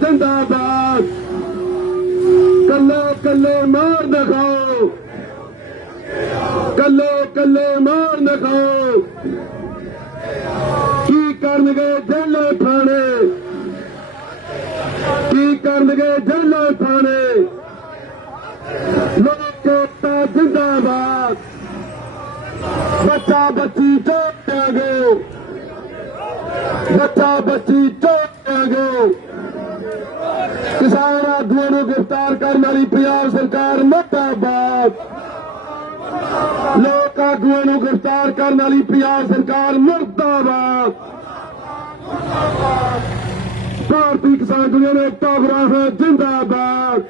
ਜਿੰਦਾਬਾਦ। ਕੱਲੇ ਕੱਲੇ ਮਾਰ ਦਿਖਾਓ। ਕੱਲੇ ਕੱਲੇ ਮਾਰ ਦਿਖਾਓ। ਕੀ ਕਰਨਗੇ ਜੇਲੇ ਥਾਣੇ? ਕੀ ਕਰਨਗੇ ਜੇਲੇ ਥਾਣੇ? ਲੋਕ ਜਿੰਦਾਬਾਦ। ਬੱਚਾ ਬੱਚੀ ਚੋਟਾਂਗੇ ਬੱਚਾ ਬੱਚੀ ਚੋਟਾਂਗੇ ਕਿਸਾਨ ਆਗੂਆਂ ਨੂੰ ਗ੍ਰਿਫਤਾਰ ਕਰਨ ਵਾਲੀ ਪੰਜਾਬ ਸਰਕਾਰ ਮੁਰਦਾਬਾਦ। ਲੋਕ ਆਗੂਆਂ ਨੂੰ ਗ੍ਰਿਫਤਾਰ ਕਰਨ ਵਾਲੀ ਪੰਜਾਬ ਸਰਕਾਰ ਮੁਰਦਾਬਾਦ। ਭਾਰਤੀ ਕਿਸਾਨ ਯੂਨੀਅਨ ਏਕਤਾ ਵਿਰਾਹ ਜਿੰਦਾਬਾਦ।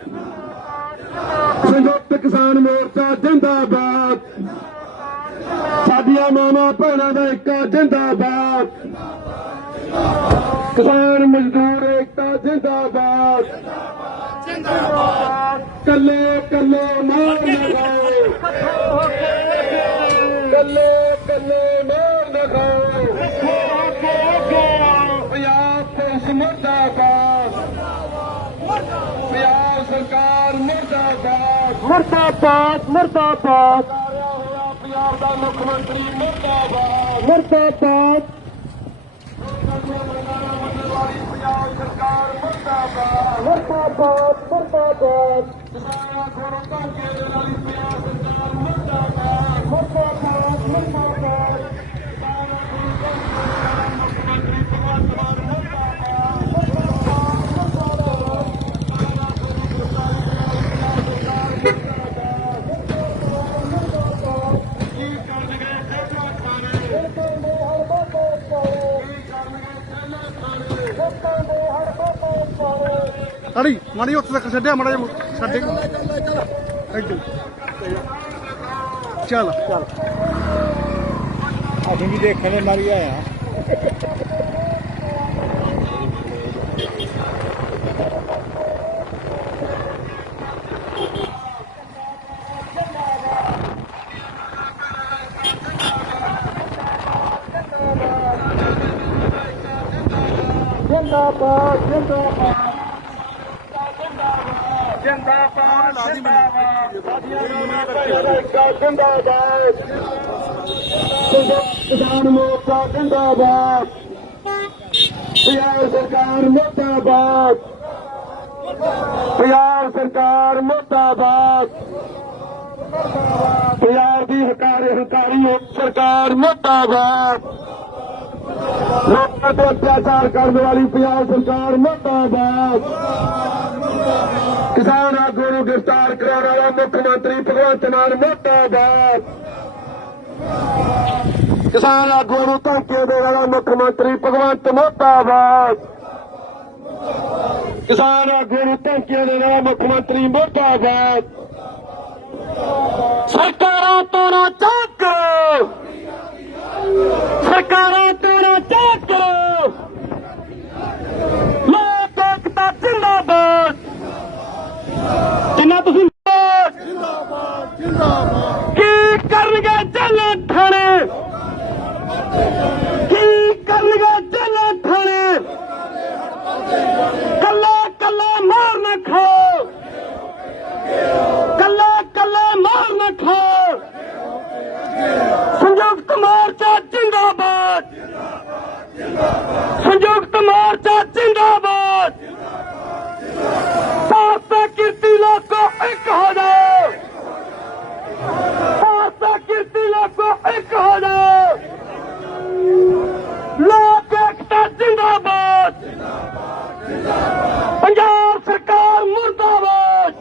ਸੰਯੁਕਤ ਕਿਸਾਨ ਮੋਰਚਾ, ਜਿੰਦਾਬਾਦ। ਸਾਡੀਆਂ ਮਾਵਾਂ, ਭੈਣਾਂ ਦਾ ਏਕਾ ਜਿੰਦਾਬਾਦ। ਕਿਸਾਨ ਮਜ਼ਦੂਰ ਏਕਤਾ ਜਿੰਦਾਬਾਦ। ਜਿੰਦਾਬਾਦ। ਕੱਲੇ ਕੱਲੇ ਮਾਰ ਲਗਾਓ ਕੱਲੇ ਕੱਲੇ ਮਾਰ ਲਗਾਓ ਪੰਜਾਬ ਪੁਲਿਸ ਮੁਰਦਾਬਾਦ। ਪੰਜਾਬ ਸਰਕਾਰ ਮੁਰਦਾਬਾਦ। ਮੁਰਦਾਬਾਦ ਮੁਰਦਾਬਾਦ। ਪੰਜਾਬ ਦਾ ਮੁੱਖ ਮੰਤਰੀ ਮੁਰਦਾਬਾਦ। ਮੁਰਦਾਬਾਦ ਪੰਜਾਬ ਸਰਕਾਰ ਮੁਰਦਾਬਾਦ। ਮੁਰਦਾਬਾਦ ਕਿਸਾਨਾਂ ਕੋਲੋਂ ਧੱਕੇ ਦੇ ਨਾਲ ਪੰਜਾਬ ਸਰਕਾਰ ਮੁਰਦਾਬਾਦ। ਮੁਰਦਾਬਾਦ ਮੁਰਦਾਬਾਦ। ਕਿਸਾਨਾਂ ਕੋਲੋਂ ਧੱਕੇ ਦੇ ਨਾਲ ਮੁੱਖ ਮੰਤਰੀ ਭਗਵੰਤ ਮਾਨ ਮੁਰਦਾਬਾਦ। ਕੀ ਕਰਨਗੇ ਜੇਲ੍ਹਾਂ ਖਾਣੇ ਕੀ ਕਰਨਗੇ ਜੇਲ੍ਹਾਂ ਖਾਣੇ ਅੜੀ ਮਾੜੀ ਉੱਥੇ ਤੱਕ ਛੱਡਿਆ ਮਾੜਾ ਜਿਹਾ ਛੱਡੇ ਇੱਧਰ ਚੱਲ ਚੱਲ ਅਸੀਂ ਵੀ ਦੇਖਣੇ ਮਾਰੀ ਆਇਆ ਜਿੰਦਾਬਾਦ ਜਿੰਦਾਬਾਦ ਭੈਣਾਂ ਦਾ ਏਕਾ ਜਿੰਦਾਬਾਦ ਕਿਸਾਨ ਮੋਰਚਾ ਜਿੰਦਾਬਾਦ। ਪੰਜਾਬ ਸਰਕਾਰ ਮੁਰਦਾਬਾਦ। ਪੰਜਾਬ ਸਰਕਾਰ ਮੁਰਦਾਬਾਦ। ਪੰਜਾਬ ਦੀ ਹਕਾਰੀ ਹਕਾਰੀ ਸਰਕਾਰ ਮੁਰਦਾਬਾਦ। ਲੋਕਾਂ ਤੇ ਅਤਿਆਚਾਰ ਕਰਨ ਵਾਲੀ ਪੰਜਾਬ ਸਰਕਾਰ ਮੁਰਦਾਬਾਦ। ਕਿਸਾਨ ਆਗੂ ਨੂੰ ਗ੍ਰਿਫਤਾਰ ਕਰਾਉਣ ਵਾਲਾ ਮੁੱਖ ਮੰਤਰੀ ਭਗਵੰਤ ਮਾਨ, ਮੁਰਦਾਬਾਦ। ਕਿਸਾਨ ਆਗੂ ਨੂੰ ਧਮਕੀ ਦੇਣ ਵਾਲਾ ਮੁੱਖ ਮੰਤਰੀ ਭਗਵੰਤ, ਮੁਰਦਾਬਾਦ। ਕਿਸਾਨ ਆਗੂ ਨੂੰ ਧਮਕੀ ਦੇਣ ਵਾਲਾ ਮੁੱਖ ਮੰਤਰੀ, ਮੁਰਦਾਬਾਦ। ਸਰਕਾਰਾਂ ਤੋਂ ਨਾ ਚੱਕ। ਕਰੋ ਸਰਕਾਰਾਂ ਤੋਂ ਨਾ ਚੱਕ। ਕਰੋ ਲੋਕ ਏਕਤਾ, ਜਿੰਦਾਬਾਦ। ਜਿੰਨਾ ਤੁਸੀਂ ਜਿੰਦਾਬਾਦ ਜਿੰਦਾਬਾਦ ਕੀ ਕਰਨਗੇ ਜੇਲਾਂ ਥਾਣੇ? ਕੀ ਕਰਨਗੇ ਜੇਲਾਂ ਥਾਣੇ? ਕੱਲਾ ਕੱਲਾ ਮਾਰ ਖਾ ਖਾਓ ਕੱਲਾ ਕੱਲਾ ਮਾਰ ਨਾ ਖਾਓ ਸੰਯੁਕਤ ਮੋਰਚਾ ਜਿੰਦਾਬਾਦ ਸੰਯੁਕਤ ਮੋਰਚਾ ਜਿੰਦਾਬਾਦ ਸਾਸਾ ਕਿਰਤੀ ਲੋਕੋ ਇੱਕ ਹੋ ਜਾਓ ਸਾਸਾ ਕਿਰਤੀ ਲੋਕੋ ਇੱਕ ਹੋ ਜਾਓ ਲੋਕ ਏਕਤਾ ਜਿੰਦਾਬਾਦ ਪੰਜਾਬ ਸਰਕਾਰ ਮੁਰਦਾਬਾਦ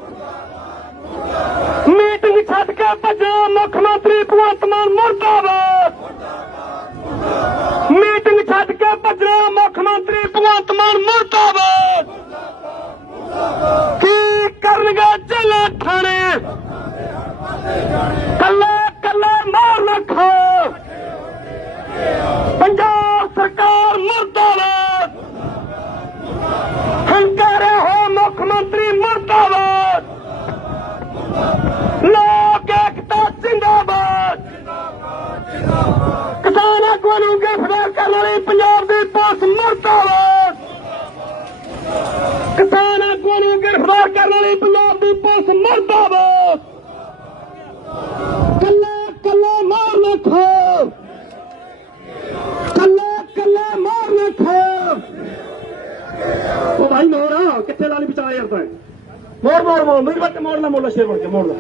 ਮੀਟਿੰਗ ਛੱਡ ਕੇ ਭੱਜਿਆ ਮੁੱਖ ਮੰਤਰੀ ਭਗਵੰਤ ਮਾਨ ਮੁਰਦਾਬਾਦ। ਮੀਟਿੰਗ ਛੱਡ ਕੇ ਭੱਜਿਆ ਮੁੱਖ ਮੰਤਰੀ ਭਗਵੰਤ ਮਾਨ ਮੁਰਦਾਬਾਦ ਕੀ ਕਰਨਗੇ ਜੇਲਾਂ ਥਾਣੇ ਕੱਲੇ ਕੱਲੇ ਮਾਰ ਨਾ ਖਾਓ ਪੰਜਾਬ ਸਰਕਾਰ ਮੁਰਦਾਬਾਦ ਹੰਕਾਰਿਆ ਹੋ ਮੁੱਖ ਮੰਤਰੀ ਮੁਰਦਾਬਾਦ ਲੋਕ ਏਕਤਾ ਜਿੰਦਾਬਾਦ ਕਿਸਾਨ ਆਗੂਆਂ ਨੂੰ ਗ੍ਰਿਫਤਾਰ ਕਰਨ ਵਾਲੀ ਪੰਜਾਬ ਦੀ ਪੁਲਿਸ ਮੁਰਦਾਬਾਦ ਕਿਸਾਨ ਆਗੂਆਂ ਨੂੰ ਗ੍ਰਿਫਤਾਰ ਕਰਨ ਵਾਲੀ ਪੰਜਾਬ ਦੀ ਪੁਲਿਸ ਮਰਦਾਬਾਦ। ਕੱਲਾ ਕੱਲਾ ਮਾਰ ਨਾ ਕੱਲਾ ਕੱਲਾ ਮਾਰ ਨਾ ਉਹ ਭਾਈ ਮੋੜਾ ਕਿੱਥੇ ਲਾਲੀ ਵਿਚਾਰਾ ਯਾਰ ਤੈਂ? ਮੋੜ ਮੋੜ ਮੋੜ ਮੇਰੇ ਬੱਚੇ ਮੋੜ ਲਾ, ਮੋੜ ਸ਼ੇਰ ਬਣ ਕੇ, ਮੋੜ ਲਾ।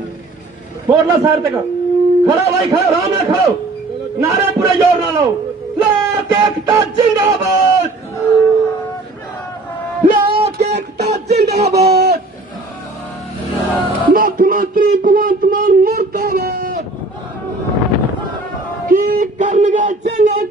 ਮੋੜ ਲਾ ਸਾਈਡ ਤੇ ਖੜਾ ਭਾਈ ਖੜਾ ਆਰਾਮ ਨਾਲ ਖੜੋ। ਨਾਰੇ ਪੂਰੇ ਜ਼ੋਰ ਨਾਲ ਲਾਓ। ਲੋਕ ਏਕਤਾ ਜਿੰਦਾਬਾਦ। ਲੋਕ ਏਕਤਾ ਜਿੰਦਾਬਾਦ। ਮੁੱਖ ਮੰਤਰੀ ਭਗਵੰਤ ਮਾਨ ਮੁਰਦਾਬਾਦ। ਕੀ ਕਰਨਗੇ ਚੱਲੇ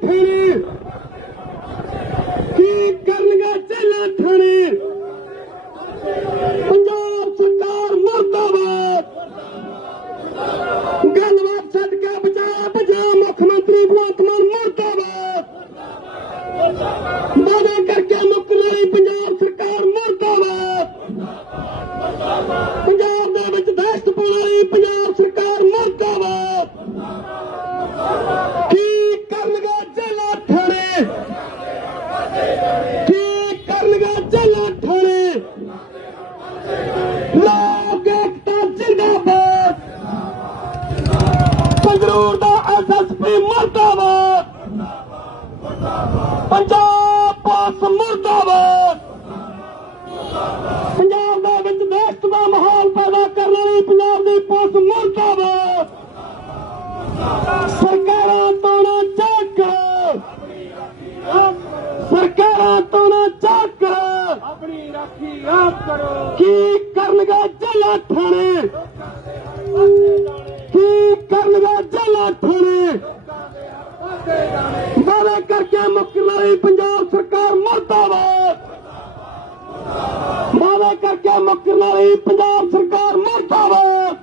ਮੁੱਕਰ ਪੰਜਾਬ ਸਰਕਾਰ ਮਰਦਾਬਾਦ! ਵਾਅਦੇ ਕਰਕੇ ਮੁੱਕਰ ਲਈ ਪੰਜਾਬ ਸਰਕਾਰ ਮਰਦਾਬਾਦ!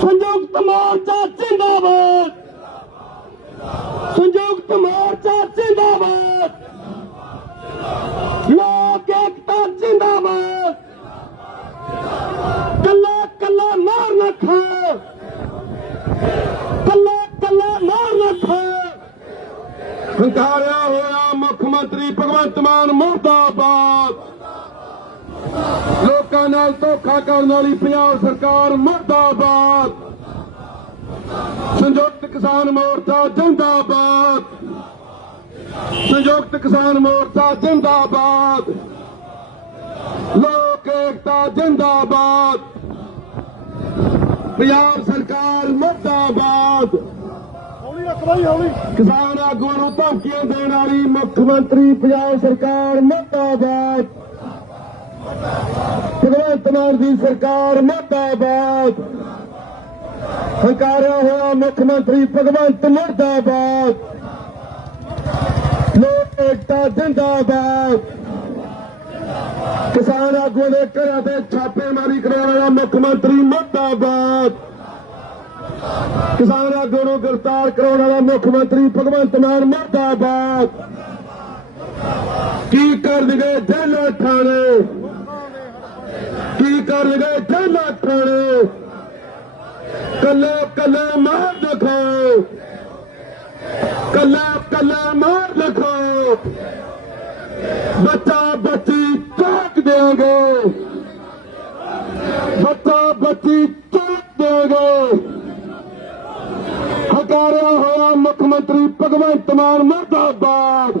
ਸੰਜੋ ਮੋਰਚਾ ਜਿੰਦਾਬਾਦ ਸੰਯੁਕਤ ਮੋਰਚਾ ਜਿੰਦਾਬਾਦ ਲੋਕ ਏਕਤਾ ਜਿੰਦਾਬਾਦ ਕੱਲਾ ਕੱਲਾ ਮਾਰ ਨਾ ਖਾ ਕੱਲਾ ਕੱਲਾ ਮਾਰ ਨਾ ਖਾ ਹੰਕਾਰਿਆ ਹੋਇਆ ਮੁੱਖ ਮੰਤਰੀ ਭਗਵੰਤ ਮਾਨ ਮੁਰਦਾਬਾਦ ਲੋਕਾਂ ਨਾਲ ਧੋਖਾ ਕਰਨ ਵਾਲੀ ਪੰਜਾਬ ਸਰਕਾਰ ਮੁਰਦਾਬਾਦ। ਸੰਯੁਕਤ ਕਿਸਾਨ ਮੋਰਚਾ ਜਿੰਦਾਬਾਦ। ਸੰਯੁਕਤ ਕਿਸਾਨ ਮੋਰਚਾ ਜਿੰਦਾਬਾਦ। ਲੋਕ ਏਕਤਾ ਜਿੰਦਾਬਾਦ। ਪੰਜਾਬ ਸਰਕਾਰ ਮੁਰਦਾਬਾਦ। ਕਿਸਾਨ ਆਗੂਆਂ ਨੂੰ ਧਮਕੀਆਂ ਦੇਣ ਵਾਲੀ ਮੁੱਖ ਮੰਤਰੀ ਪੰਜਾਬ ਸਰਕਾਰ ਮੁਰਦਾਬਾਦ। ਭਗਵੰਤ ਮਾਨ ਦੀ ਸਰਕਾਰ ਮੁਰਦਾਬਾਦ। ਹੰਕਾਰਿਆ ਹੋਇਆ ਮੁੱਖ ਮੰਤਰੀ ਭਗਵੰਤ ਮੁਰਦਾਬਾਦ। ਲੋਕ ਏਕਤਾ ਜਿੰਦਾਬਾਦ। ਕਿਸਾਨ ਆਗੂਆਂ ਦੇ ਘਰਾਂ ਤੇ ਛਾਪੇਮਾਰੀ ਕਰਾਉਣ ਵਾਲਾ ਮੁੱਖ ਮੰਤਰੀ ਮੁਰਦਾਬਾਦ। ਕਿਸਾਨ ਆਗੂ ਨੂੰ ਗ੍ਰਿਫਤਾਰ ਕਰਾਉਣ ਵਾਲਾ ਮੁੱਖ ਮੰਤਰੀ ਭਗਵੰਤ ਮਾਨ ਮਰਦਾਬਾਦ। ਕੀ ਕਰਨਗੇ ਜੇਲ੍ਹਾਂ ਥਾਣੇ ਕੀ करण कले कले मार दायो कला कला मार दायो बचा बची चोक दो गो बचा बची चोक दोगो हकारिया हुया मुख्यत्री भगवंत मान मुर्दाबाद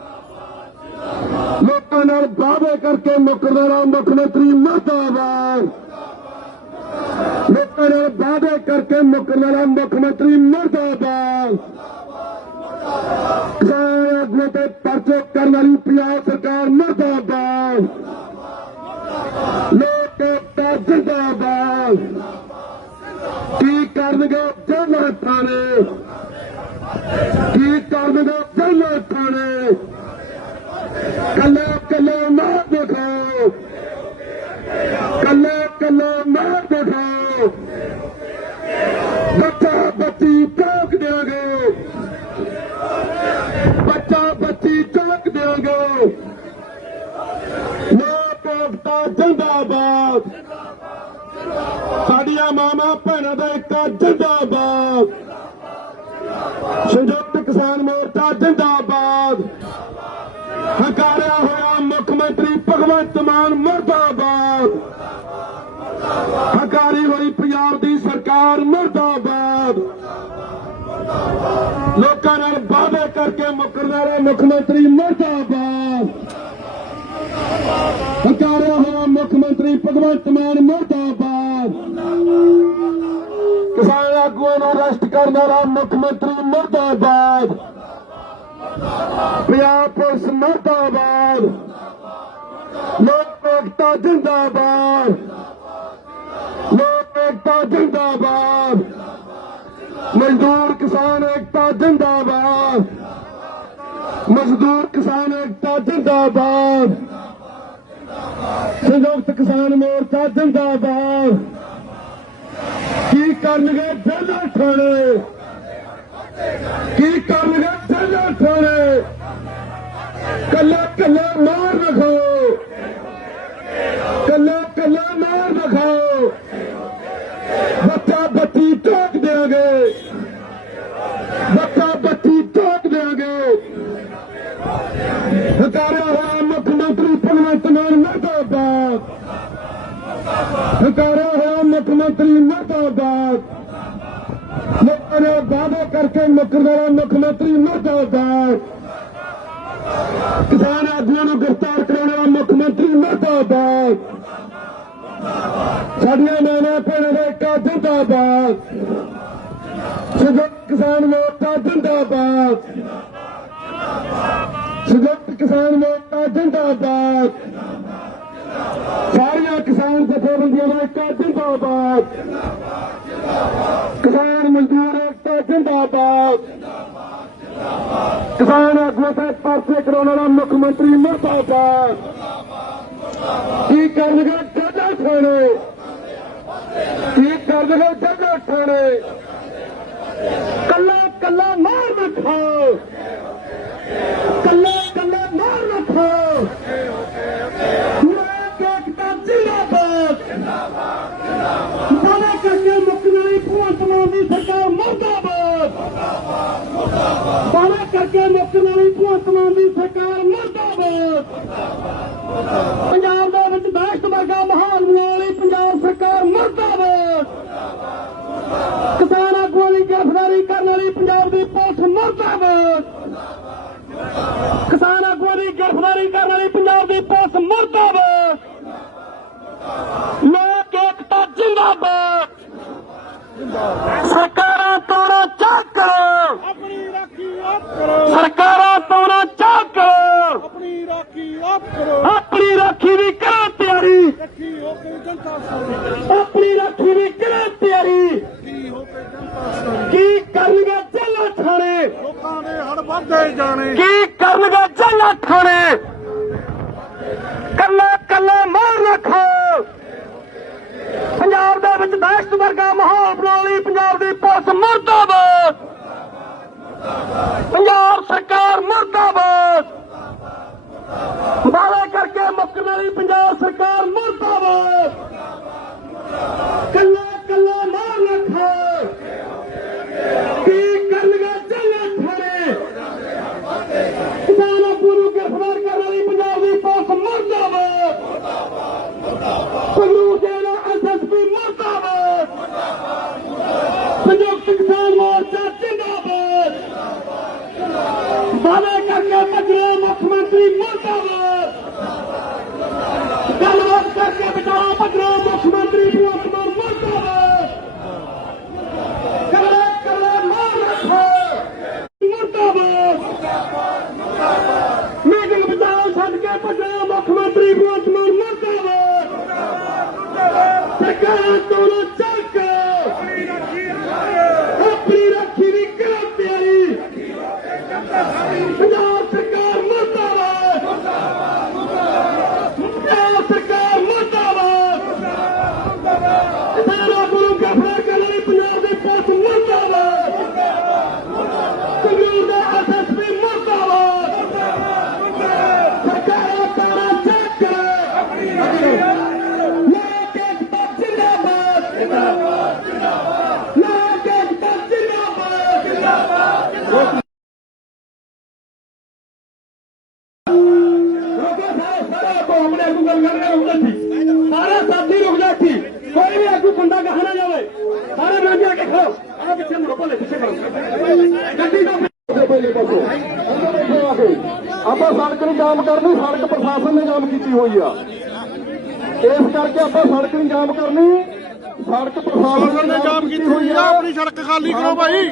ਲੋਕਾਂ ਨਾਲ ਵਾਅਦੇ ਕਰਕੇ ਮੁੱਕਰਨ ਵਾਲਾ ਮੁੱਖ ਮੰਤਰੀ ਮਰਦਾਬਾਦ। ਲੋਕਾਂ ਨਾਲ ਵਾਅਦੇ ਕਰਕੇ ਮੁੱਕਰਨ ਵਾਲਾ ਮੁੱਖ ਮੰਤਰੀ ਮਰਦਾਬਾਦ। ਕਿਸਾਨ ਆਗੂਆਂ ਤੇ ਪਰਚੇ ਕਰਨ ਵਾਲੀ ਪੰਜਾਬ ਸਰਕਾਰ ਮਰਦਾਬਾਦ। ਲੋਕ ਏਕਤਾ ਜਿੰਦਾਬਾਦ। ਕੀ ਕਰਨਗੇ ਜੇਲ੍ਹਾਂ ਥਾਣੇ? ਕੀ ਕਰਨਗੇ ਜੇਲ੍ਹਾਂ ਥਾਣੇ? ڪلي نه ڏکائو ڪلا ڪلو نچا بچي ڪاگ ਮੰਤਰੀ ਭਗਵੰਤ ਮਾਨ ਮਰਦਾਬਾਦ ਕਿਸਾਨ ਆਗੂਆਂ ਨੂੰ ਅਰੈਸਟ ਕਰਨ ਵਾਲਾ ਮੁੱਖ ਮੰਤਰੀ ਮਰਦਾਬਾਦ ਪੰਜਾਬ ਪੁਲਿਸ ਮਰਦਾਬਾਦ ਲੋਕ ਏਕਤਾ ਜਿੰਦਾਬਾਦ ਲੋਕ ਏਕਤਾ ਜਿੰਦਾਬਾਦ ਮਜ਼ਦੂਰ ਕਿਸਾਨ ਏਕਤਾ ਜਿੰਦਾਬਾਦ ਮਜ਼ਦੂਰ ਕਿਸਾਨ ਏਕਤਾ ਜਿੰਦਾਬਾਦ ਸੰਯੁਕਤ ਕਿਸਾਨ ਮੋਰਚਾ ਜਿੰਦਾਬਾਦ ਕੀ ਕਰਨਗੇ ਜੱਲਾ ਠਾਣੇ ਕੀ ਕਰਨਗੇ ਜੱਲਾ ਠਾਣੇ ਕੱਲਾ ਕੱਲਾ ਮਾਰ ਰਖੋ ਕੱਲਾ ਕੱਲਾ ਮਾਰ ਰਖੋ ਬੱਚਾ ਬੱਚੀ ਟੋਕ ਦੇਾਂਗੇ ਬੱਚਾ ਬੱਚੀ ਟੋਕ ਦੇਾਂਗੇ ਹਕਾਰਿਆ مکي مرادي مکي مران آگوءَ گرفتار مکيتراد سڏيون ماڻهو ڀيڻ هيٺان ددات ڪسان مورچا جندا مورچا جندا ਸਾਰੀਆਂ ਕਿਸਾਨ ਜਥੇਬੰਦੀਆਂ ਦਾ ਇੱਕ ਜਿੰਦਾਬਾਦ ਕਿਸਾਨ ਮਜ਼ਦੂਰ ਏਕਤਾ ਜਿੰਦਾਬਾਦ ਕਿਸਾਨ ਆਗੂਆਂ ਤੇ ਪਾਸੇ ਕਰਾਉਣ ਵਾਲਾ ਮੁੱਖ ਮੰਤਰੀ ਮਰਦਾਬਾਦ ਕੀ ਕਰਨਗੇ ਜੱਜਾ ਠਾਣੇ ਕੀ ਕਰਨਗੇ ਜੱਜਾ ਠਾਣੇ ਕੱਲਾ ਕੱਲਾ ਮਾਰ ਰੱਖੋ ਕੱਲਾ ਪੰਜਾਬ ਦੇ ਵਿੱਚ ਦਹਿਸ਼ਤ ਵਰਗਾ ਮਾਹੌਲ ਬਣਾਉਣ ਵਾਲੀ ਪੰਜਾਬ ਸਰਕਾਰ ਮਰਦਾਬਾਦ। ਕਿਸਾਨ ਆਗੂਆਂ ਦੀ ਗ੍ਰਿਫਤਾਰੀ ਕਰਨ ਵਾਲੀ ਪੰਜਾਬ ਦੀ ਪੁਲਿਸ ਮਰਦਾਬਾਦ। ਕਿਸਾਨ ਆਗੂਆਂ ਦੀ ਗ੍ਰਿਫਤਾਰੀ ਕਰਨ ਵਾਲੀ ਪੰਜਾਬ ਦੀ ਪੁਲਿਸ ਮਰਦਾਬਾਦ। ਲੋਕ ਏਕਤਾ ਜਿੰਦਾਬਾਦ। ਸਰਕਾਰਾਂ ਤੋੜੋ ਚੱਕ ਕਰੋ। ਆਪਣੀ ਰਾਖੀ ਆਪ ਕਰੋ। ਸਰਕਾਰਾਂ ਤੋੜੋ ਚੱਕ ਕਰੋ। ਆਪਣੀ ਰਾਖੀ ਆਪ ਕਰੋ। ਆਪਣੀ ਰਾਖੀ ਦੀ ਕਰੋ ਤਿਆਰੀ। ਰੱਖੀ ਹੋ ਕੇ ਜਨਤਾ ਸਾਡੀ ਆਪਣੀ ਰਾਖੀ ਦੀ ਕਰੋ ਤਿਆਰੀ। ਰੱਖੀ ਹੋ ਕੇ ਜਨਤਾ ਸਾਡੀ ਕੀ ਕਰਨਗੇ ਜੱਲਾ ਥਾਣੇ? ਲੋਕਾਂ ਦੇ ਹੜ ਵੱਧਦੇ ਜਾਣੇ। ਕੀ ਕਰਨਗੇ ਜੱਲਾ ਥਾਣੇ? ਕੱਲਾ ਕੱਲਾ ਮਾਰ ਰੱਖੋ। ਪੰਜਾਬ ਦੇ ਵਿੱਚ ਦਹਿਸ਼ਤ ਵਰਗਾ ਮਾਹੌਲ ਬਣਾਉਣ ਲਈ ਪੰਜਾਬ ਦੀ ਪੁਲਿਸ ਮਰਦਾਬਾਦ। ਪੰਜਾਬ ਸਰਕਾਰ ਮਰਦਾਬਾਦ। ਮੁੱਕਣ ਵਾਲੀ ਪੰਜਾਬ ਸਰਕਾਰ ਮਰਦਾਬਾਦ ਕੱਲਾ ਕੱਲਾ ਮਾਰ ਰੱਖੋ ਕੀ ਕਰਨਗੇ ਜੱਲਾ ਥਾਣੇ ਕਿਸਾਨਾਂ ਨੂੰ ਗ੍ਰਿਫਤਾਰ ਕਰਨ ਵਾਲੀ ਪੰਜਾਬ ਦੀ ਪੁਲਿਸ ਮਰਦਾਬਾਦ ਸੰਗਰੂਰ ਦੇ ਐਸਐਸਪੀ ਮਰਦਾਬਾਦ ਸੰਯੁਕਤ ਕਿਸਾਨ ਮੋਰਚਾ ਜਿੰਦਾਬਾਦ ਵਾਅਦਾ ਕਰਕੇ ਭੱਜਣਾ ਸੜਕ ਪ੍ਰਸ਼ਾਸਨ ਨੇ ਜਾਮ ਕੀਤੀ ਹੋਈ ਆ? ਆਪਣੀ ਸੜਕ ਖਾਲੀ ਕਰੋ ਭਾਈ।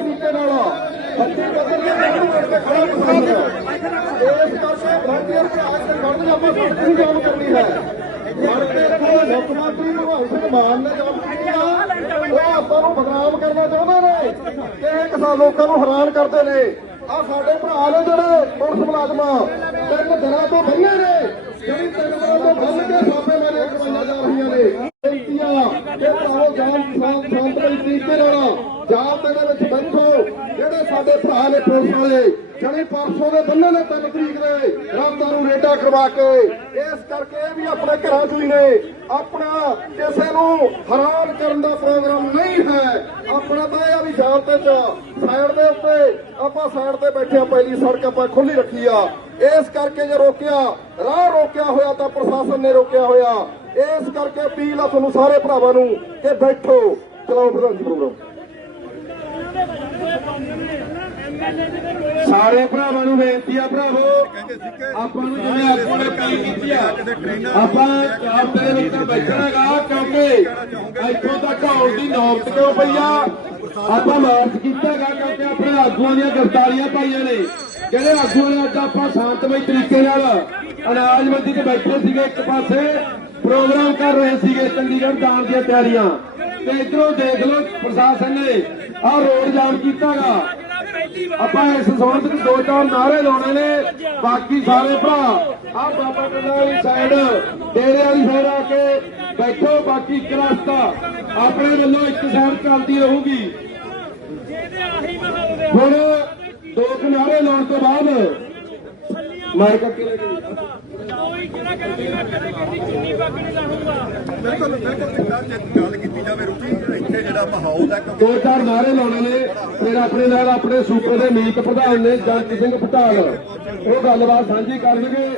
ਲੋਕਾਂ ਨੂੰ ਹੈਰਾਨ ਕਰਦੇ ਨੇ ਆ ਸਾਡੇ ਭਰਾ ਨੇ ਜਿਹੜੇ ਪੁਲਿਸ ਮੁਲਾਜ਼ਮਾਂ ਤਿੰਨ ਦਿਨਾਂ ਤੋਂ। ਬੰਨੇ ਨੇ ਜਿਹੜੀ ਤਿੰਨ ਦਿਨਾਂ ਤੋਂ ਬੰਨ ਕੇ ਸਾਪੇ ਮੇਰੇ ਕਰਵਾਈਆਂ ਜਾ ਰਹੀਆਂ ਨੇ ਬੇਨਤੀਆਂ ਕਿ ਜਾਨ ਕਿਸਾਨ ਸ਼ਾਂਤਮਈ ਤਰੀਕੇ ਨਾਲ ਜਾਤ ਦੇ ਵਿੱਚ ਬੈਠੋ ਜਿਹੜੇ ਸਾਡੇ ਭਰਾ ਨੇ ਪੁਲਿਸ ਵਾਲੇ ਜਣੀ ਪਰਸੋਂ ਦੇ ਬੰਨੇ ਨੇ ਤਿੰਨ ਤਰੀਕ ਦੇ ਰਾਤਾਂ ਨੂੰ ਰੇਡਾ ਕਰਵਾ ਕੇ ਇਸ ਕਰਕੇ ਇਹ ਵੀ ਆਪਣੇ ਘਰਾਂ 'ਚ ਹੀ ਨੇ ਆਪਣਾ ਕਿਸੇ ਨੂੰ ਹੈਰਾਨ ਕਰਨ ਦਾ ਪ੍ਰੋਗਰਾਮ ਨਹੀਂ ਹੈ ਆਪਣਾ ਤਾਂ ਇਹ ਆ ਵੀ ਜਾਤ ਚ ਸਾਈਡ ਦੇ ਉੱਤੇ ਆਪਾਂ ਸਾਈਡ ਤੇ ਬੈਠੇ ਆ ਪਹਿਲੀ ਸੜਕ ਆਪਾਂ ਖੁੱਲੀ ਰੱਖੀ ਆ ਇਸ ਕਰਕੇ ਜੇ ਰੋਕਿਆ, ਰਾਹ ਰੋਕਿਆ ਹੋਇਆ ਤਾਂ ਪ੍ਰਸ਼ਾਸਨ ਨੇ ਰੋਕਿਆ ਹੋਇਆ। ਇਸ ਕਰਕੇ ਅਪੀਲ ਆ ਤੁਹਾਨੂੰ ਸਾਰੇ ਭਰਾਵਾਂ ਨੂੰ ਕਿ ਬੈਠੋ, ਚਲਾਓ ਪ੍ਰਧਾਨ ਜੀ ਪ੍ਰੋਗਰਾਮ। ਸਾਰੇ ਭਰਾਵਾਂ ਨੂੰ ਬੇਨਤੀ ਆ ਭਰਾਵੋ, ਆਪਾਂ ਨੂੰ ਜਿਵੇਂ ਆਗੂ ਨੇ ਅਪੀਲ ਕੀਤੀ ਆ, ਆਪਾਂ ਚਾਪ ਦੇ ਉੱਤੇ ਬੈਠਣਾਗਾ ਕਿਉਂਕਿ ਇੱਥੋਂ ਤੱਕ ਆਉਣ ਦੀ ਨੌਬਤ ਕਿਉਂ ਪਈ ਆ? ਆਪਾਂ ਮਾਰਚ ਕੀਤਾਗਾ ਕਿਉਂਕਿ ਆਪਣੇ ਆਗੂਆਂ ਦੀਆਂ ਗ੍ਰਿਫਤਾਰੀਆਂ ਪਾਈਆਂ ਨੇ। ਜਿਹੜੇ ਆਗੂਆਂ ਨੇ ਅੱਜ ਆਪਾਂ ਸ਼ਾਂਤਮਈ ਤਰੀਕੇ ਨਾਲ ਅਨਾਜ ਮੰਡੀ ਤੇ ਬੈਠੇ ਸੀਗੇ ਇੱਕ ਪਾਸੇ ਪ੍ਰੋਗਰਾਮ ਕਰ ਰਹੇ ਸੀਗੇ ਚੰਡੀਗੜ੍ਹ ਜਾਣ ਦੀਆਂ ਤਿਆਰੀਆਂ। ਤੇ ਇਧਰੋਂ ਦੇਖ ਲਓ ਪ੍ਰਸ਼ਾਸਨ ਨੇ ਆਹ ਰੋਡ ਜਾਮ ਕੀਤਾਗਾ। ਆਪਾਂ ਇਸ ਸੰਬੰਧ ਵਿੱਚ ਦੋ ਚਾਰ ਨਾਰੇ ਲਾਉਣੇ ਨੇ। ਬਾਕੀ ਸਾਰੇ ਭਰਾ ਆ ਬਾਬਾ ਕੰਡਾ ਵਾਲੀ ਸਾਈਡ, ਡੇਰੇ ਵਾਲੀ ਸਾਈਡ ਆ ਕੇ ਬੈਠੋ, ਬਾਕੀ ਇੱਕ ਰਸਤਾ ਆਪਣੇ ਵੱਲੋਂ ਇੱਕ ਸਾਈਡ ਚੱਲਦੀ ਰਹੂਗੀ। ਹੁਣ ਦੋ ਕਿਨਾਰੇ ਲਾਉਣ ਤੋਂ ਬਾਅਦ ਮਾਈਕ ਅੱਗੇ ਲੈ ਕੇ ਬਿਲਕੁਲ ਬਿਲਕੁਲ ਜਿੱਦਾਂ ਜੇ ਗੱਲ ਕੀਤੀ ਜਾਵੇ ਰੁਚੀ ਇੱਥੇ ਜਿਹੜਾ ਮਾਹੌਲ ਹੈ ਦੋ ਚਾਰ ਨਾਰੇ ਲਾਉਣੇ ਨੇ ਫਿਰ ਆਪਣੇ ਨਾਲ ਆਪਣੇ ਸੂਬੇ ਦੇ ਮੀਤ ਪ੍ਰਧਾਨ ਨੇ ਜੰਤ ਸਿੰਘ ਪਟਾਲ ਉਹ ਗੱਲਬਾਤ ਸਾਂਝੀ ਕਰਨਗੇ।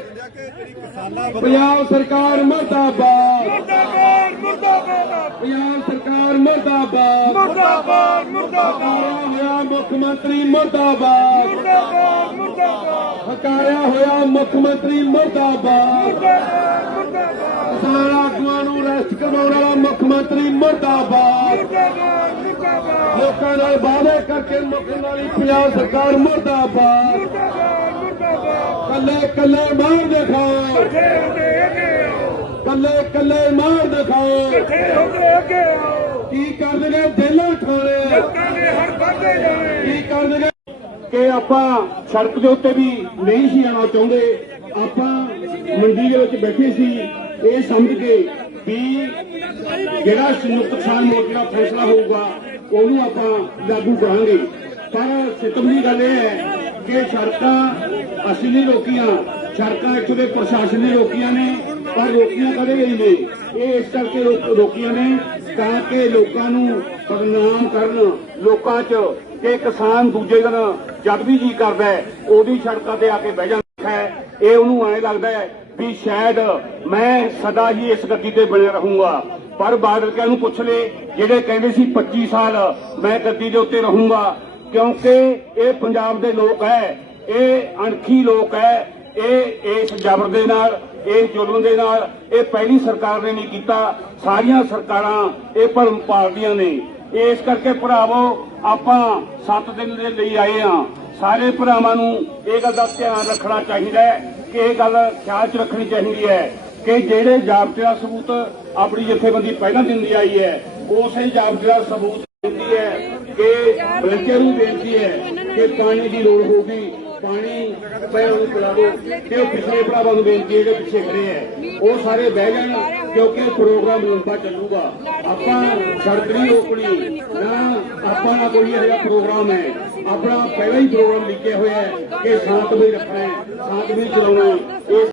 ਪੰਜਾਬ ਸਰਕਾਰ ਮੁਰਦਾਬਾਦ। ਮੁਰਦਾਬਾਦ। ਪੰਜਾਬ ਸਰਕਾਰ ਮਰਦਾਬਾਦ। ਮੁਰਦਾਬਾਦ ਮੁਰਦਾਬਾਦ। ਹੋਇਆ ਮੁੱਖ ਮੰਤਰੀ ਮਰਦਾਬਾਦ। ਮੁਰਦਾਬਾਦ ਮੁਰਦਾਬਾਦ। ਹਕਾਰਿਆ ਹੋਇਆ ਮੁੱਖ ਮੰਤਰੀ ਮਰਦਾਬਾਦ। ਕਿਸਾਨ ਆਗੂਆਂ ਨੂੰ ਅਰੈਸਟ ਕਰਵਾਉਣ ਵਾਲਾ ਮੁੱਖ ਮੰਤਰੀ ਮਰਦਾਬਾਦ। ਮੁਰਦਾਬਾਦ ਮੁਰਦਾਬਾਦ। ਲੋਕਾਂ ਨਾਲ ਵਾਅਦੇ ਕਰਕੇ ਮੁੱਕਣ ਵਾਲੀ ਪੰਜਾਬ ਸਰਕਾਰ ਮਰਦਾਬਾਦ। ਮੁਰਦਾਬਾਦ ਮੁਰਦਾਬਾਦ। ਕੱਲੇ ਕੱਲੇ ਮਾਰ ਦਿਖਾਓ ਕੱਲੇ ਕੱਲੇ ਮਾਰ ਦਿਖਾਓ। ਫੇਰ ਹੋ ਕੇ ਅੱਗੇ ਆਓ। ਕੀ ਕਰਨਗੇ? ਜੇਲਾਂ ਠਾਣੇ। ਲੋਕਾਂ ਦੇ ਹਰ ਵੱਧਦੇ ਜਾਣੇ। ਕੀ ਕਰਨਗੇ? ਕਿ ਆਪਾਂ ਸੜਕ ਦੇ ਉੱਤੇ ਵੀ ਨਹੀਂ ਸੀ ਆਉਣਾ ਚਾਹੁੰਦੇ। ਆਪਾਂ ਮੰਡੀ ਦੇ ਵਿੱਚ ਬੈਠੇ ਸੀ। ਇਹ ਸਮਝ ਕੇ ਵੀ ਜਿਹੜਾ ਸੰਯੁਕਤ ਕਿਸਾਨ ਮੋਰਚੇ ਦਾ ਫੈਸਲਾ ਹੋਊਗਾ ਉਹਨੂੰ ਆਪਾਂ ਲਾਗੂ ਕਰਾਂਗੇ। ਪਰ ਸਿੱਤਮ ਦੀ ਗੱਲ ਇਹ ਹੈ ਕਿ ਸੜਕਾਂ ਅਸੀਂ ਨਹੀਂ ਰੋਕੀਆਂ ਸੜਕਾਂ ਇੱਥੋਂ ਦੇ ਪ੍ਰਸ਼ਾਸਨ ਨੇ ਰੋਕੀਆਂ ਨੇ, ਪਰ ਰੋਕੀਆਂ ਕਦੇ ਨਹੀਂ ਨੇ ਇਹ ਇਸ ਕਰਕੇ ਰੋਕੀਆਂ ਨੇ ਤਾਂ ਕਿ ਲੋਕਾਂ ਨੂੰ ਬਦਨਾਮ ਕਰਨ, ਲੋਕਾਂ 'ਚ ਕਿ ਕਿਸਾਨ ਦੂਜੇ ਦਿਨ ਜਦ ਵੀ ਜੀ ਕਰਦਾ ਹੈ, ਉਹਦੀ ਸੜਕਾਂ ਤੇ ਆ ਕੇ ਬਹਿ ਜਾਂਦਾ ਹੈ। ਇਹ ਉਹਨੂੰ ਐਂ ਲੱਗਦਾ ਹੈ ਵੀ ਸ਼ਾਇਦ ਮੈਂ ਸਦਾ ਹੀ ਇਸ ਗੱਦੀ ਤੇ ਬਣਿਆ ਰਹੂੰਗਾ। ਪਰ ਬਾਦਲ ਕਿਆ ਨੂੰ ਪੁੱਛ ਲੈ ਜਿਹੜੇ ਕਹਿੰਦੇ ਸੀ 25 ਸਾਲ ਮੈਂ ਗੱਦੀ ਦੇ ਉੱਤੇ ਰਹੂੰਗਾ, ਕਿਉਂਕਿ ਇਹ ਪੰਜਾਬ ਦੇ ਲੋਕ ਹੈ, ਇਹ ਅਣਖੀ ਲੋਕ ਹੈ ਇਹ, ਇਸ ਜ਼ਬਰ ਦੇ ਨਾਲ ਇਸ ਜ਼ੁਲਮ ਦੇ ਨਾਲ, ਇਹ ਪਹਿਲੀ ਸਰਕਾਰ ਨੇ ਨਹੀਂ ਕੀਤਾ। ਸਾਰੀਆਂ ਸਰਕਾਰਾਂ ਇਹ ਭਰਮ ਪਾਲਦੀਆਂ ਨੇ। ਇਸ ਕਰਕੇ ਭਰਾਵੋ, ਆਪਾਂ 7 ਦਿਨ ਦੇ ਲਈ ਆਏ ਆ ਸਾਰੇ ਭਰਾਵਾਂ ਨੂੰ ਇਹ ਗੱਲ ਦਾ ਧਿਆਨ ਰੱਖਣਾ ਚਾਹੀਦਾ ਹੈ ਕਿ ਇਹ ਗੱਲ ਖਿਆਲ 'ਚ ਰੱਖਣੀ ਚਾਹੀਦੀ ਹੈ ਕਿ ਜਿਹੜੇ ਜ਼ਾਬਤੇ ਦਾ ਸਬੂਤ ਆਪਣੀ ਜਥੇਬੰਦੀ ਪਹਿਲਾਂ ਦਿੰਦੀ ਆਈ ਹੈ, ਉਸੇ ਜ਼ਾਬਤੇ ਦਾ ਸਬੂਤ ਦਿੰਦੀ ਹੈ ਕਿ ਬੱਚੇ ਨੂੰ ਬੇਨਤੀ ਹੈ ਕਿ ਪਾਣੀ ਦੀ ਲੋੜ ਹੋਊਗੀ। ਪਾਣੀ ਪੈਰਾਂ ਨੂੰ ਪਿਲਾ ਤੇ ਉਹ ਪਿਛਲੇ ਭਰਾਵਾਂ ਨੂੰ ਬੇਨਤੀ ਜਿਹੜੇ ਪਿੱਛੇ ਖੜੇ ਹੈ। ਉਹ ਸਾਰੇ ਬਹਿ ਜਾਣ, ਕਿਉਂਕਿ ਪ੍ਰੋਗਰਾਮ ਲੰਬਾ ਚੱਲੂਗਾ। ਆਪਾਂ ਸੜਕ ਨਹੀਂ ਰੋਕਣੀ। ਨਾ, ਆਪਾਂ ਦਾ ਕੋਈ ਇਹੋ ਪ੍ਰੋਗਰਾਮ ਹੈ। ਆਪਣਾ ਪਹਿਲਾ ਹੀ ਪ੍ਰੋਗਰਾਮ ਲਿਖਿਆ ਹੋਇਆ ਹੈ ਕਿ ਸ਼ਾਂਤਮਈ ਰੱਖਣਾ ਹੈ ਸ਼ਾਂਤਮਈ ਚਲਾਉਣਾ ਹੈ।